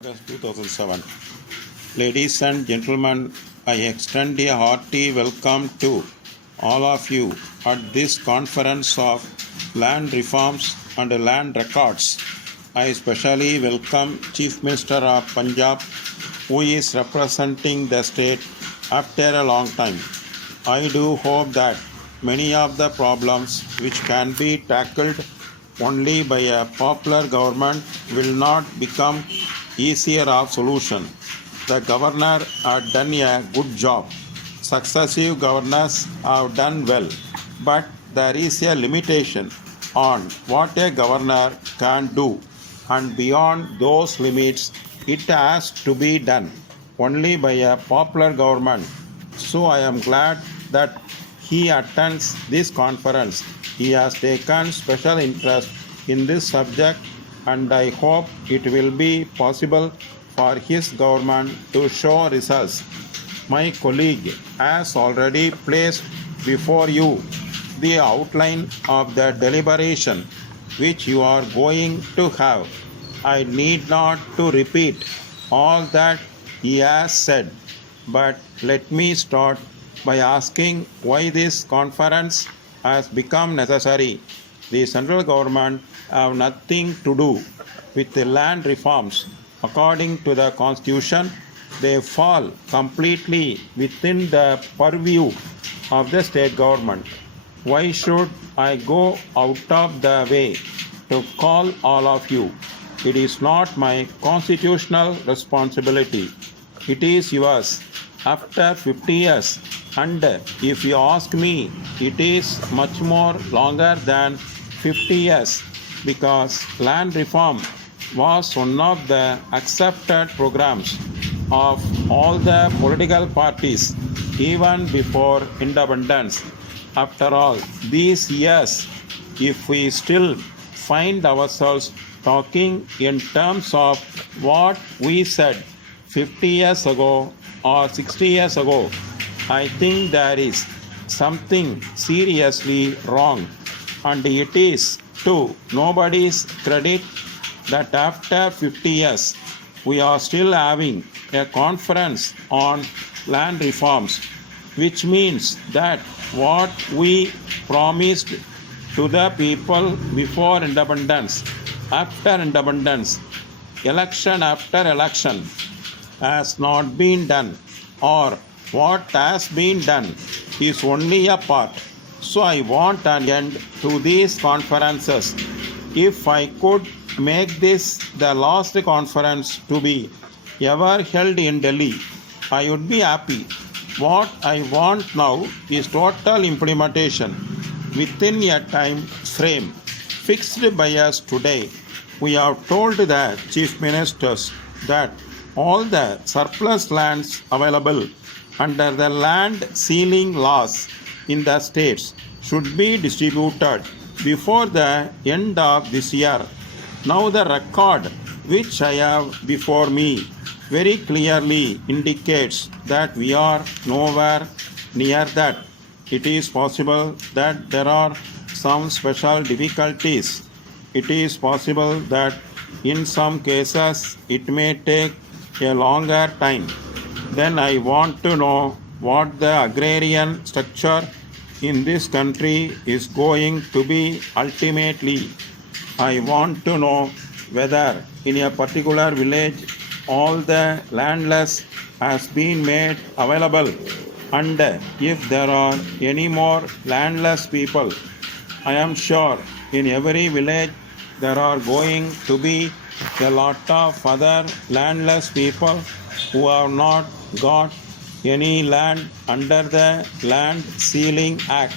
August 2007. Ladies and gentlemen, I extend a hearty welcome to all of you at this conference of land reforms and land records. I especially welcome Chief Minister of Punjab, who is representing the state after a long time. I do hope that many of the problems which can be tackled only by a popular government will not become easier of solution. The governor had done a good job. Successive governors have done well, but there is a limitation on what a governor can do, and beyond those limits, it has to be done only by a popular government. So I am glad that he attends this conference. He has taken special interest in this subject, and I hope it will be possible for his government to show results. My colleague has already placed before you the outline of the deliberation which you are going to have. I need not to repeat all that he has said, but let me start by asking why this conference has become necessary. The central government have nothing to do with the land reforms. According to the constitution, they fall completely within the purview of the state government. Why should I go out of the way to call all of you? It is not my constitutional responsibility. It is yours. After 50 years, and if you ask me, it is much more longer than 50 years, because land reform was one of the accepted programs of all the political parties even before independence. After all these years, if we still find ourselves talking in terms of what we said 50 years ago or 60 years ago, I think there is something seriously wrong, and it is to nobody's credit that after 50 years we are still having a conference on land reforms, which means that what we promised to the people before independence, after independence, election after election, has not been done, or what has been done is only a part. So I want an end to these conferences. If I could make this the last conference to be ever held in Delhi, I would be happy. What I want now is total implementation within a time frame fixed by us today. We have told the chief ministers that all the surplus lands available under the land ceiling laws in the states should be distributed before the end of this year. Now the record which I have before me very clearly indicates that we are nowhere near that. It is possible that there are some special difficulties. It is possible that in some cases it may take a longer time. Then I want to know what the agrarian structure in this country is going to be ultimately. I want to know whether in a particular village all the landless has been made available, and if there are any more landless people. I am sure in every village there are going to be a lot of other landless people who have not got any land under the Land Ceiling Act.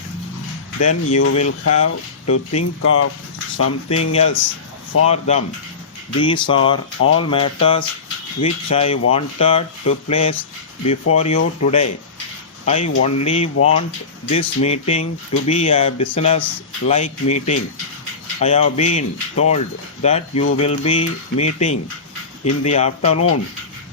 Then you will have to think of something else for them. These are all matters which I wanted to place before you today. I only want this meeting to be a business-like meeting. I have been told that you will be meeting in the afternoon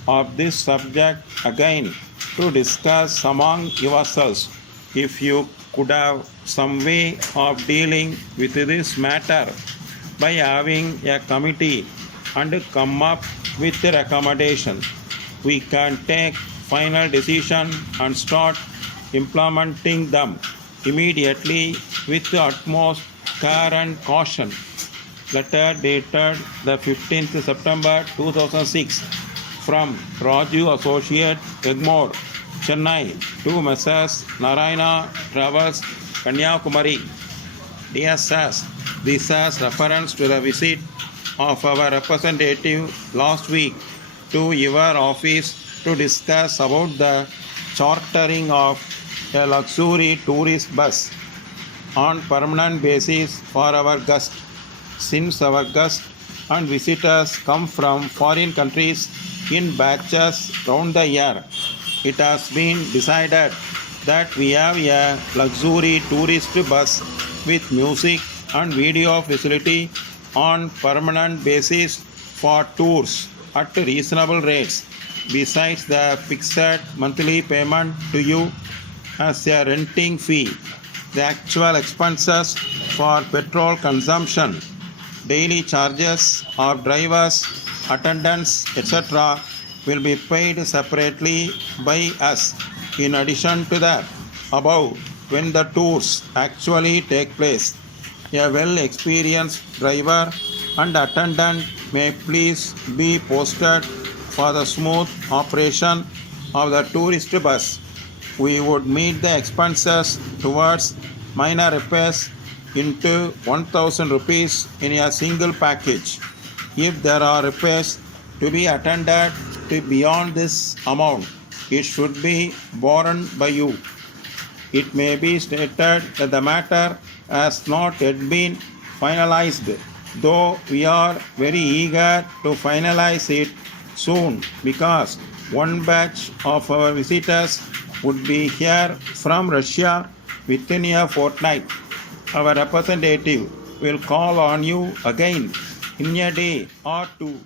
of this subject again to discuss among yourselves. If you could have some way of dealing with this matter by having a committee and come up with the recommendation. We can take final decision and start implementing them immediately with the utmost care and caution. Letter dated the 15th September 2006 from Raju Associate Egmore, Chennai to Messrs. Narayana Travels, Kanyakumari. Dear Sirs, this has reference to the visit of our representative last week to your office to discuss about the chartering of a luxury tourist bus on permanent basis for our guests. Since our guests and visitors come from foreign countries in batches round the year, it has been decided that we have a luxury tourist bus with music and video facility on permanent basis for tours at reasonable rates, besides the fixed monthly payment to you as a renting fee. The actual expenses for petrol consumption, daily charges of drivers, attendants, etc. will be paid separately by us. In addition to that, above, when the tours actually take place, a well-experienced driver and attendant may please be posted for the smooth operation of the tourist bus. We would meet the expenses towards minor repairs into 1000 rupees in a single package. If there are repairs to be attended to beyond this amount, it should be borne by you. It may be stated that the matter has not yet been finalized, though we are very eager to finalize it soon because one batch of our visitors would be here from Russia within a fortnight. Our representative will call on you again in a day or two